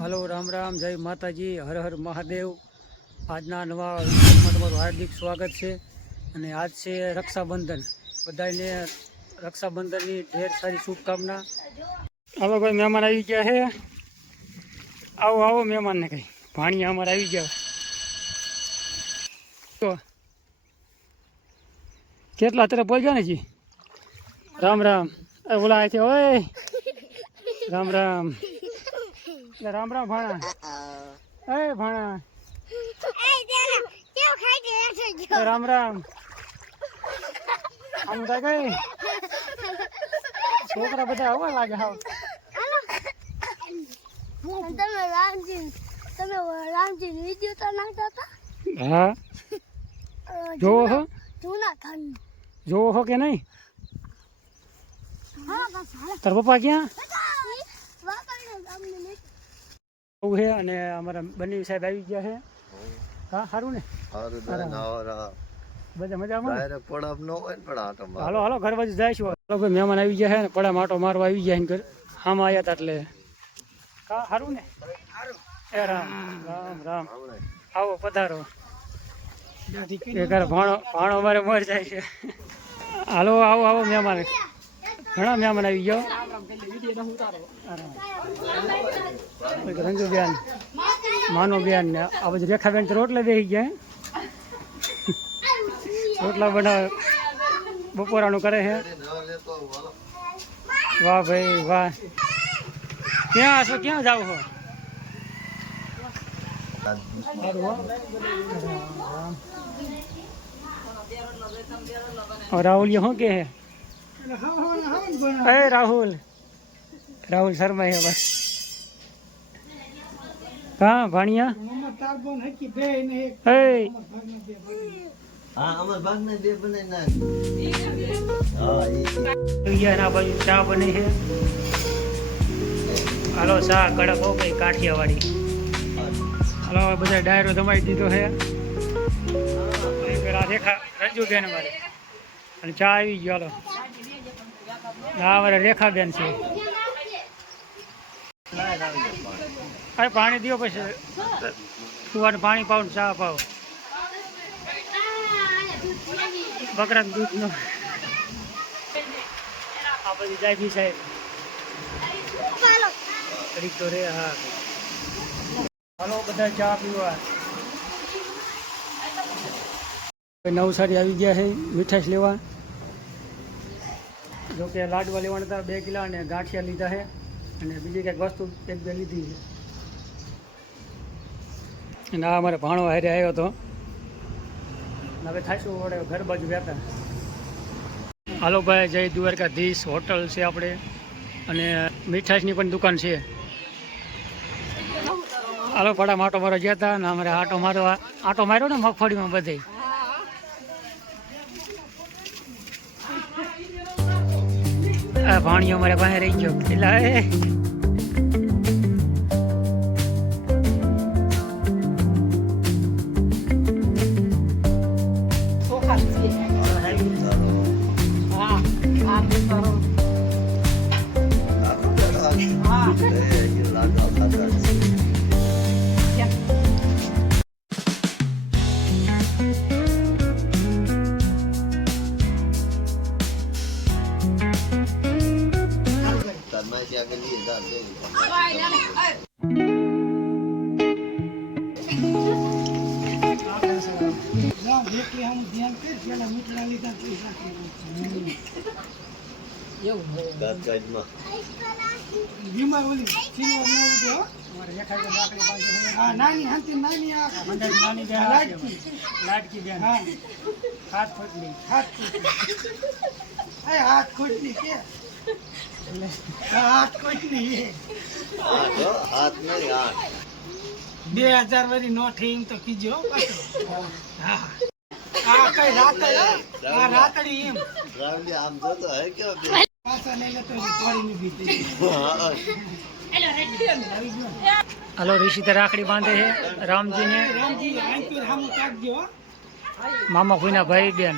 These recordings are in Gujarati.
हेलो राम राम जय माताजी हर हर महादेव। આજના નવા વિડીયોમાં તમારું હાર્દિક સ્વાગત છે અને આજ છે રક્ષાબંધન। બધાને રક્ષાબંધનની ઢેર સારી શુભકામના। હાલો ભાઈ મહેમાન આવી ગયા છે, આવો આવો મહેમાનને કઈ ભાણિયા અમારે આવી ગયા। તો કેટલા તરફ બોલ ગયા ને જી રામ રામ ઓલા છે ઓય રામ રામ राम राम भाणा ए भाणा राम राम हम तो गए छोकरा बता आवा लागे हाव તમે રામજી વિડિયો તો નાખતા હતા। हां जो हो જૂના થન जो हो के नहीं હા બસ તાર પપ્પા ક્યાં વાકઈને ગામને નહીં है અને અમારા બની સાહેબ આવી ગયા છે। હા સારું ને બધા મજામાં હાલો હાલો ઘર બાજુ જઈશું। હાલો ભાઈ મહેમાન આવી ગયા છે ને પડા માટો મારવા આવી ગયા ઘર આમ આવ્યા હતા એટલે હા સારું ને એ રામ રામ રામ આવો પધારો એ ઘર ભાણો ભાણો અમારે મર જાય છે। હાલો આવો આવો મહેમાન ઘણા મહેમાન આવી ગયો રંજુબેન માનુબેન ને આ બધું રેખાબેન તો રોટલા બેસી ગયા રોટલા બનાવે બપોરાનું કરે છે। વાહ ભાઈ વાહ ક્યાં છો ક્યાં જાવ છો राहुल ये हो के है अरे राहुल राहुल शर्मा है बस कहाँ भाणिया चा बने है। हालो चा कड़क हो गई काठियावाड़ी। हालो बधा डायरो दमाई दीधो है रेखा रंजूबेन मारे અને ચા આવી ગયો। હાલો હા મારે રેખાબેન છે। અરે પાણી દો પછી સુવાનું પાણી પાવ ને ચા પાવ બકરાનું દૂધ નો આ બધી જાય બી સાહેબ ઘડીક તો રે। હા હાલો બધા ચા પીવા। નવસારી આવી ગયા છે મીઠાશ લેવા। જોકે લાડવા લેવાના હતા 2 કિલો અને ગાંઠિયા લીધા છે અને બીજી કંઈક વસ્તુ 1-2 લીધી છે। અને આ અમારે ભાણો હારે આવ્યો હતો હવે થાશું વડે ઘર બાજુ વ્યાતા। હાલો ભાઈ જય દ્વારકાધીશ હોટલ છે આપણે અને મીઠાશની પણ દુકાન છે। હાલો પડા માટો મારવા ગયા હતા ને અમારે આટો માર્યો ને મગફળીમાં બધે। આ પાણી અમારે પાસે રહી ગયો એટલે લાડકી બેન હાથ ખોટલી હાથ ખોટલી કે હાથ ખોટલી 2000 વાળી નોટ એમ તો કીજો। હા આ કઈ રાતડી એમ આમ જોતો હે કે પાછા લઈ લે તો પાણી ની ભીતી। हेलो ऋषि तो राखड़ी बांधे है रामजी ने मामा कोईना भाई बेन।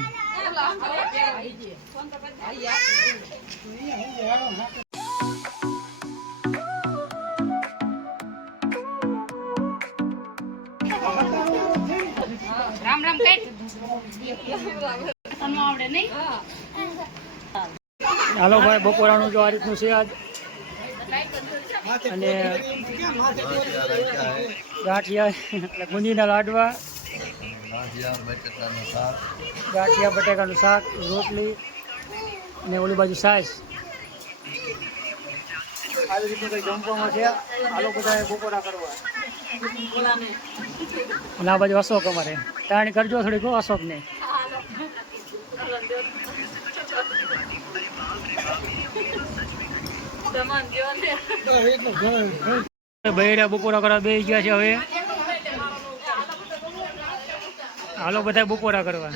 હાલો ભાઈ, બપોરાનું જો આ રીતનું છે આજ. અને ગાંઠિયા એટલે ગુંદીના લાડવા, ગાંઠિયા બટાકાનું શાક, રોટલી અને ઓલી બાજુ છાશ. આવી રીતનું કંઈ જમવામાં છે. આ લોકો બધા બપોરા કરવા. અને આ બાજુ અશોક અમારે તાણી કરજો થોડીક અશોકને. બૈરા બપોરા કરવા બેસી ગયા છે. હવે હાલો બધા બપોરા કરવા.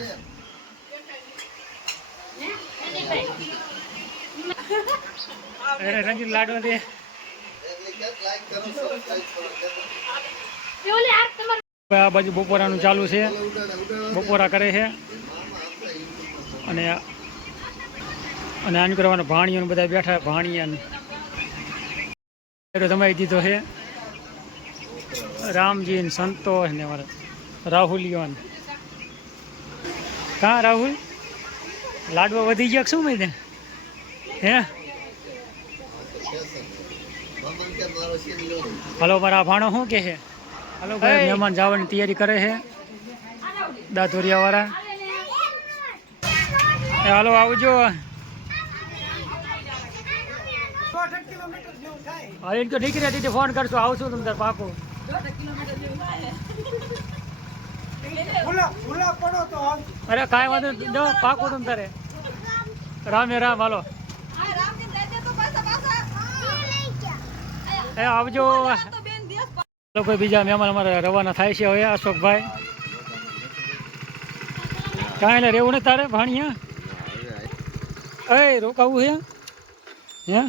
રંજીત લાડવા દે. આ બાજુ બપોરાનું ચાલુ છે, બપોરા કરે છે. અને આનું કરવાનું ભાણિયો બધા બેઠા. ભાણિયા જમાઈ દીધો છે. રામજી ને સંતોષ ને મારા રાહુલિયો. કાં રાહુલ લાડવા વધી ગયા શું મેં હે? હાલો મારા ભાણો શું કે છે? હાલો ભાઈ, મહેમાન જવાની તૈયારી કરે છે દાધોરિયા વાળા. હાલો આવજો. હા એમ તો ઠીક રહે, ફોન કરશો, આવશું તમે તાર પાકો. અરે કાંઈ વાંધો નહીં, પાકો તમે તારે. રામે રામ. હાલો એ આવજો. કોઈ બીજા મહેમાન અમારે રવાના થાય છે હવે. અશોકભાઈ કાંઈ એટલે રહેવું ને તારે ભાણિયા? એ રોકાવું છે હે?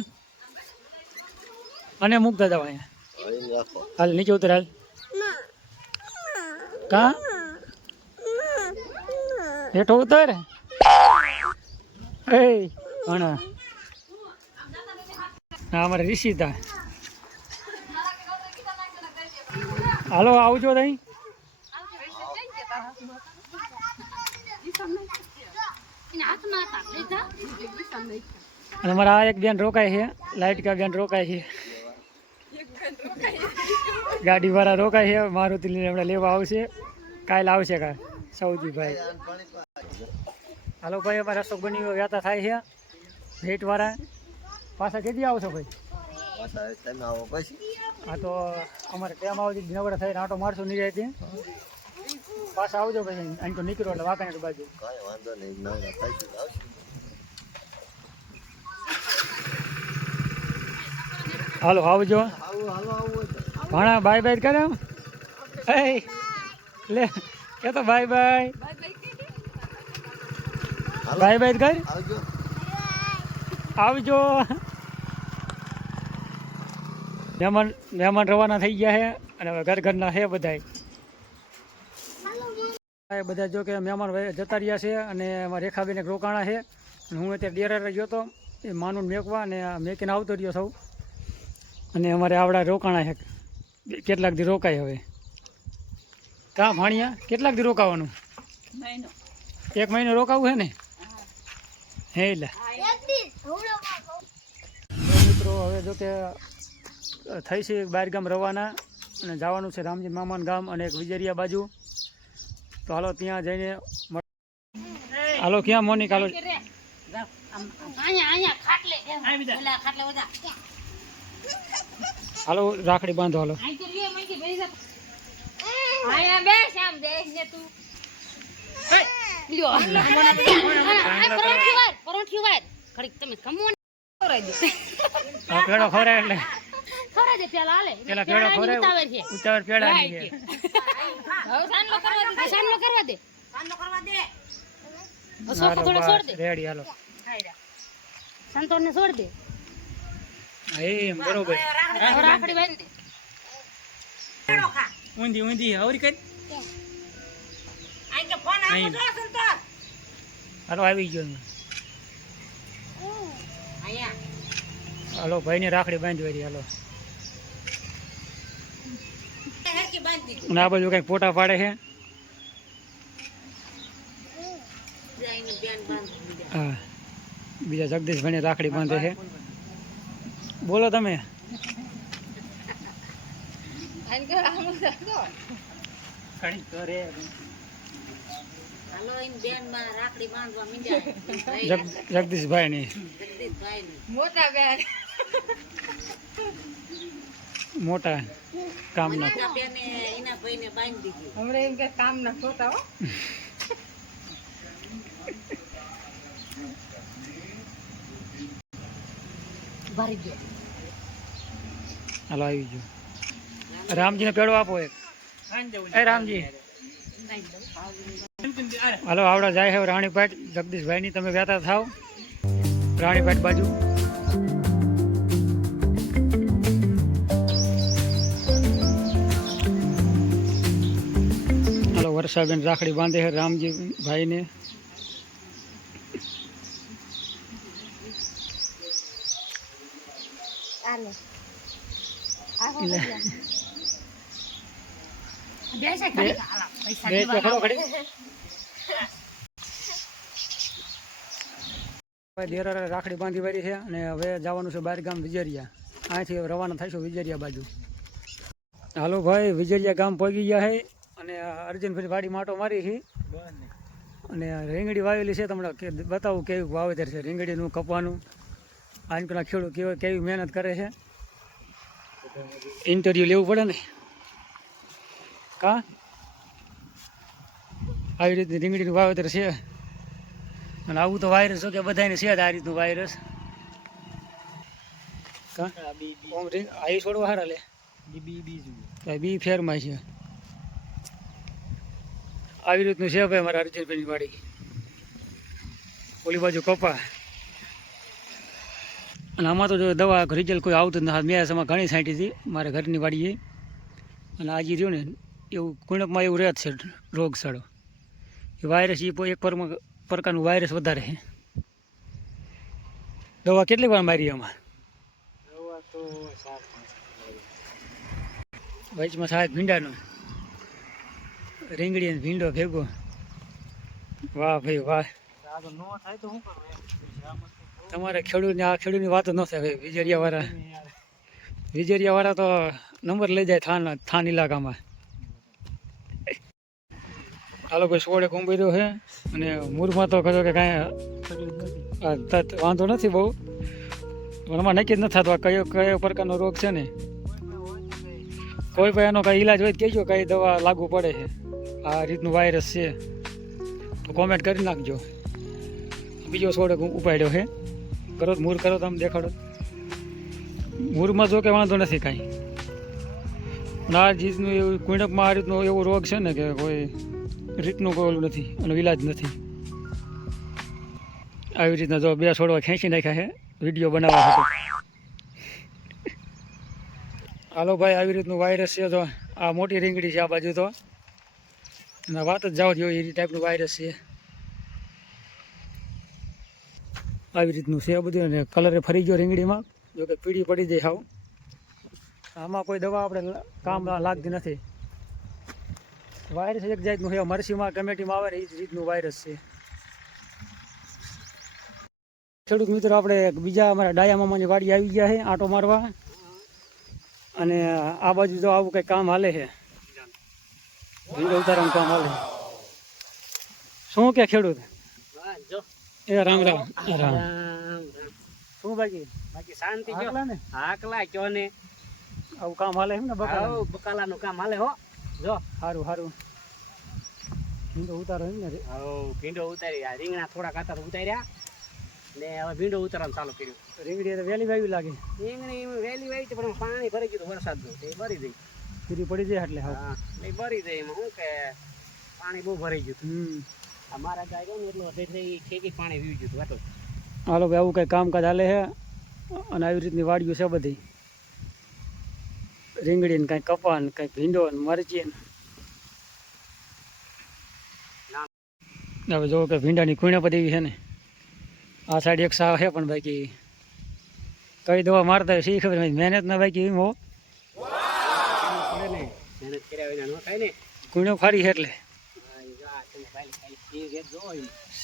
અને મૂકતા જાવ અહીંયા. હાલ નીચે ઉતર. હાલ કા હેઠો ઉતર. એ ભણા હા અમારે રિષિતા. હાલો આવજો તઈ. અને અમારા આ એક બેન રોકાય છે, લાઇટ કા બેન રોકાય છે, ગાડી વાળા રોકાય છે. મારુતિ લઈને હમણાં લેવા આવશે, કાલે આવશે કા સૌજીભાઈ. હાલો ભાઈ, અમારે અશોક બની વ્યાતા થાય છે ભેટ વાળા. પાછા કેદી આવશો ભાઈ? હા તો અમારે ટાઈમ આવતી નવડા થઈને આટો મારશો નહીં જાય ત્યાં. પાછા આવજો ભાઈ. અહીં તો નીકળો એટલે વાંકાનેર બાજુ. હાલો આવજો. ભાણા બાય બાય કરે લે કે તો બાય બાય. બાય બાય કર. આવજો. મહેમાન રવાના થઈ ગયા છે અને હવે ઘરના છે બધા. બધા જો કે મહેમાન જતા રહ્યા છે અને એમાં રેખાબેન એક રોકાણા છે. હું અત્યારે ડેરા ગયો હતો એ માનું મેકવા અને મેકીને આવતો રહ્યો સૌ. અને અમારે આવડા રોકાણા છે, કેટલાક દી રોકાય હવે. કાં ભાણિયા કેટલાક દી રોકાવાનું? એક મહિનો રોકાવું છે ને? હે એટલે મિત્રો હવે જો કે થઈ છે બહાર ગામ રવાના અને જવાનું છે રામજી મામાન ગામ અને એક વિજરિયા બાજુ. તો હાલો ત્યાં જઈને. હાલો ક્યાં મોનિક? હાલો હાલો રાખડી બાંધો. હાલો પેડો ખવડાય એટલે પેલા પેડો ખવડાય ઉતાવળ પેડા રેડી. હાલો સંતોષને છોડ દે. એમ બરોબર. રાખડી બાંધી દે. ઊંધી ઊંધી આવરી કરી. હાલો આવી ગયો. હાલો ભાઈ ને રાખડી બાંધવાની. હાલો અને આ બાજુ કઈક ફોટા પાડે છે. હા બીજા જગદીશભાઈને રાખડી બાંધે છે. બોલો તમે. જગદીશભાઈ ની મોટા કામના હાલો આવી ગયો. રામજીને પેડો આપો એક. એ રામજી હાલો આવડા જાય છે રાણીપેટ. જગદીશભાઈની તમે વહેતા થાવ રાણીપેટ બાજુ. હાલો વર્ષાબેન રાખડી બાંધે છે રામજી ભાઈને. રાખડી બાંધી વાળી છે અને હવે જવાનું છે બહાર ગામ વિજરિયા. અહીંથી રવાના થઈશું વિજરિયા બાજુ. હાલો ભાઈ વિજરિયા ગામ પહોંચી ગયા છે અને અર્જુનભાઈ વાડી માટો મારી છે અને રીંગણી વાવેલી છે. તમને બતાવું કેવું વાવેતર છે રીંગણીનું કપવાનું. આજકાલના ખેડૂત કેવી મહેનત કરે છે. ઇન્ટરવ્યૂ લેવું પડે ને કા આવી રીતની રીંગણીનું વાવેતર છે. અને આવું તો વાયરસ કે બધાને છે જ આ રીતનું વાયરસ. કા આવી છોડવા હારા લે બી ફેરમાં છે. આવી રીતનું છે ભાઈ મારા અર્જુનભાઈની વાડી. ઓલી બાજુ કપા. અને આમાં તો જો દવા રિઝલ્ટ કોઈ આવતું જ નથી. મેં આમાં ઘણી છાંટી હતી મારા ઘરની વાડીએ. અને આજે રહ્યું ને એવું કુણકમાં એવું રહે જ છે રોગચાળો. એ વાયરસ એ એક પ્રકારનું વાયરસ વધારે છે. દવા કેટલી વાર મારી આમાં? દવા તો વચમાં સાહેબ ભીંડાનો રીંગણી અને ભીંડો ભેગો. વાહ ભાઈ વાહ. તમારે ખેડૂતને આ ખેડૂતની વાતો ન થાય ભાઈ. વિજરિયાવાળા તો નંબર લઈ જાય થાન ઇલાકામાં. હાલો ભાઈ સોળે કુંભર્યો છે અને મૂરમાં તો કહો કે કાંઈ વાંધો નથી બહુ. પણ આમાં નક્કી જ નથી થતું કયો પ્રકારનો રોગ છે ને. કોઈ પણ એનો કાંઈ ઈલાજ હોય તો કહેજો કાંઈ દવા લાગુ પડે છે. આ રીતનું વાયરસ છે તો કોમેન્ટ કરી નાખજો. બીજો સોળે ઉપાડ્યો છે. કરો મૂર કરો તમે દેખાડો. મૂરમાં જો કે વાંધો નથી કાંઈ. આ રીતનું એવું કુણકમાં આ રીતનો એવો રોગ છે ને કે કોઈ રીતનું કોઈ ઓલું નથી એનો ઈલાજ નથી. આવી રીતના જો બે છોડવા ખેંચી નાખ્યા છે વિડીયો બનાવવા માટે. હાલો ભાઈ આવી રીતનું વાયરસ છે. તો આ મોટી રીંગણી છે આ બાજુ તો અને વાત જ જાઓ જોઈએ એ ટાઈપનું વાયરસ છે. આવી રીતનું છે બધું અને કલરે ફરી ગયો રીંગણીમાં. જો કે પીળી પડી જાય હાવ. આમાં કોઈ દવા આપણે કામ લાગતી નથી. વાયરસ એક જાતનું છે. મરસીમાં ટમેટીમાં આવે ને એ જ રીતનું વાયરસ છે. ખેડૂત મિત્રો આપણે બીજા અમારા ડાયા મામાની વાડી આવી ગયા છે આંટો મારવા. અને આ બાજુ જો આવું કંઈ કામ હાલે છે. ભીંડો ઉતારવાનું કામ હાલે. શું કે ખેડૂત? એ રામ રામ રામ. શું બાકી શાંતિ ને? હાકલા કયો ને આવું કામ હાલે એમ ને? બકાલાનું કામ હાલે હો. જો સારું સારું. ભીંડો ઉતારો એમ ને? ભીંડો ઉતારી રીંગણા થોડા કાતર ઉતાર્યા ને હવે ભીંડો ઉતારવાનું ચાલુ કર્યું. રીંગણી તો વહેલી વાવી લાગે. રીંગણી વહેલી વાવી પણ પાણી ભરી ગયું વરસાદનું એ ભરી દઈ પૂરી પડી જાય એટલે હા નહીં ભરી જાય. એમાં શું કે પાણી બહુ ભરાઈ ગયું. અમારા ગાય ને એટલું ઠેકી પાણી વીવી ગયું હતું. હાલો ભાઈ આવું કંઈ કામકાજ હાલે છે. અને આવી રીતની વાડીઓ છે બધી. રીંગણી ને કાંઈ કપા ને કાંઈ ભીંડો ને મરચી ને. હવે જોવો કે ભીંડાની કુણે બધી છે ને. આ સાઈડ એક સાવ છે પણ બાકી કઈ દવા મારતા હોય સી ખબર. મહેનત ના બાકી એમ હો. મહેનત કર્યા વિના ન થાય ને. કુણો ફાડી છે એટલે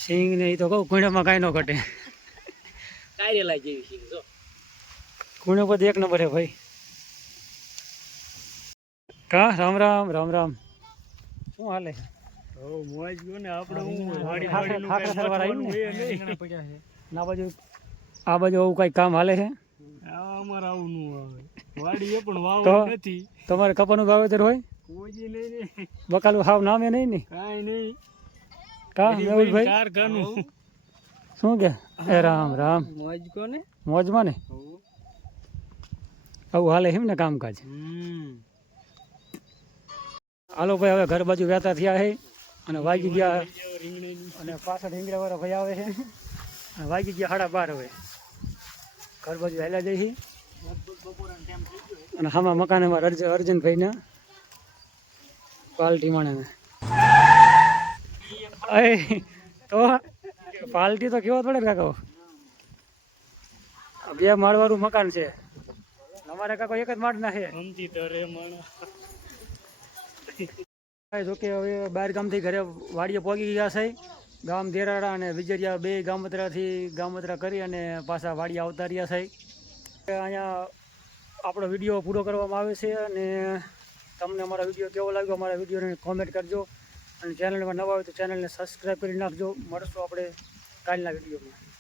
સિંગ ને એ તો કહું કુણામાં કાંઈ ન ઘટે. કારેલા જેવી સિંગ જો. કુણો પર એક નંબર હે ભાઈ. કા રામ રામ રામ રામ. શું હાલે? મોજ ગયો ને આપણે હું ખાખરા સરવાર આવ્યું ને ના બાજુ આ બાજુ આવું કઈ કામ હાલે છે? અમારે આવું નું આવે વાડીએ પણ તો વાવ નથી. તમારે કપાનું વાવેતર હોય? કોઈ નહીં. બકાલું હાવ નામે નહીં ને? કાંઈ નહીં. કા મેહુલભાઈ કારખાનું શું કે? એ રામ રામ. મોજ કોને મોજમાં ને? આવું હાલે એમ ને કામકાજ? હાલો ભાઈ હવે ઘર બાજુ વહેતા થયા છે અને વાગી ગયા અને પાછળ રીંગણા વાળા ભાઈ આવે છે અને વાગી ગયા 12:30 હવે ઘર બાજુ હેલા જઈ અને હામાં મકાનમાં અર્જનભાઈને પાલટી માણે તો પાલટી તો કેવો પડે કાકો? 2 માળવાળું મકાન છે. અમારે કાકો 1 જ માળના છે. સમજી તો રે માણસ. જોકે હવે બહાર ગામથી ઘરે વાડીએ પહોંચી ગયા છે. ગામ દેરાડા અને વિજરિયા 2 ગામતરા કરી અને પાછા વાડીએ આવતા રહ્યા છે. અહીંયા આપણો વિડીયો પૂરો કરવામાં આવે છે અને તમને અમારો વિડીયો કેવો લાગ્યો અમારા વિડીયોને કોમેન્ટ કરજો અને ચેનલમાં નવા હોય તો ચેનલને સબસ્ક્રાઈબ કરી નાખજો. મળશું આપણે કાલના વિડીયોમાં.